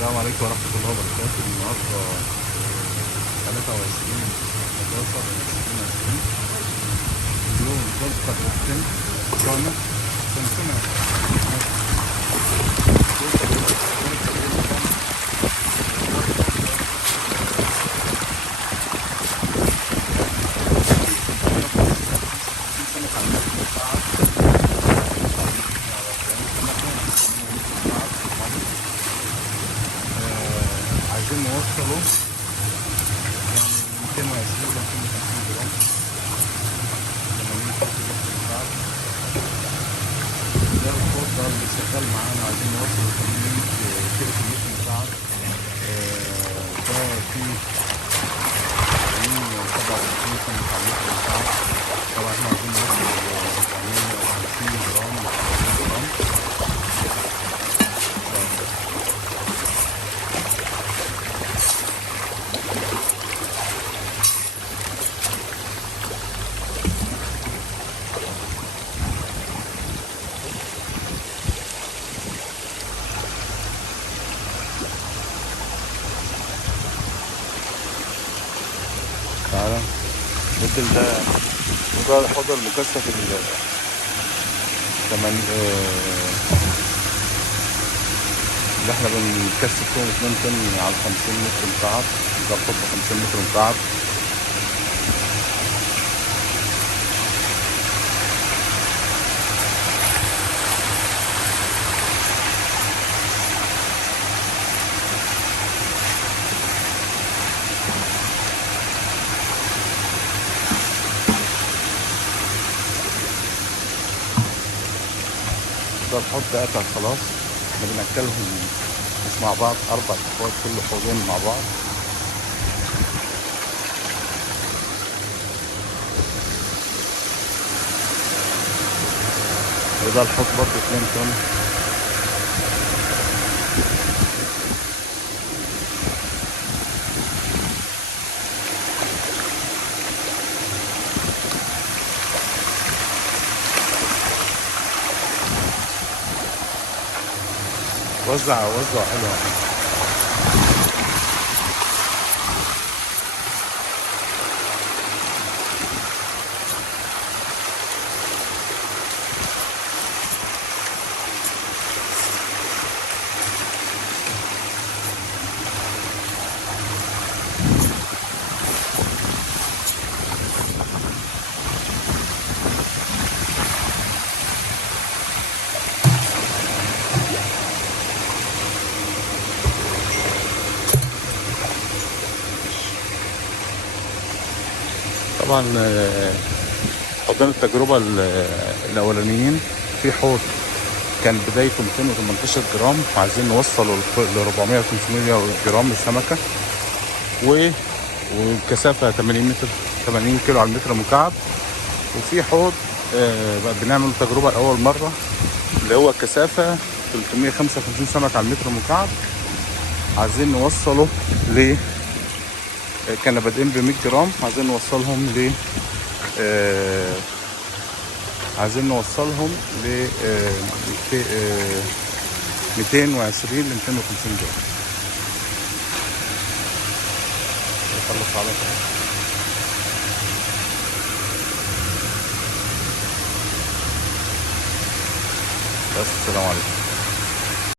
السلام عليكم ورحمة الله وبركاته. النهاردة 23/11/2020. اليوم بالضبط تجربتين كانت سنة عايزين نوصله يعني 220 ل 250 جرام. ده الخوض ده اللي شغال معانا، عايزين نوصل 80 كيلو في المتر مكعب. ده فيه 57 سنة على المتر مكعب. طبعا احنا عايزين نوصل 450 جرام ل 50 جرام. تعالى مثل ده الحوض المكثف كمان اللي احنا بنكثف فيهم 2 طن على 50 متر مكعب. ده الحوض 50 متر مكعب. ده الحوض ده قطع خلاص. احنا بنأكلهم مش مع بعض 4 اخوات، كل حوضين مع بعض. وده الحوض برضه 2 طن. وزع حلو. طبعا حوضين التجربة الأولانيين، في حوض كان بدايته 218 جرام، وعايزين نوصله ل 400 500 جرام السمكة، والكثافة 80 كيلو على المتر مكعب. وفي حوض بقى بنعمل تجربة لأول مرة، اللي هو كثافة 355 سمكة على المتر مكعب. عايزين نوصله ل كنا بادئين ب 100 جرام، عايزين نوصلهم ل 220 ل 250 جرام. نخلص على كده. بس السلام عليكم.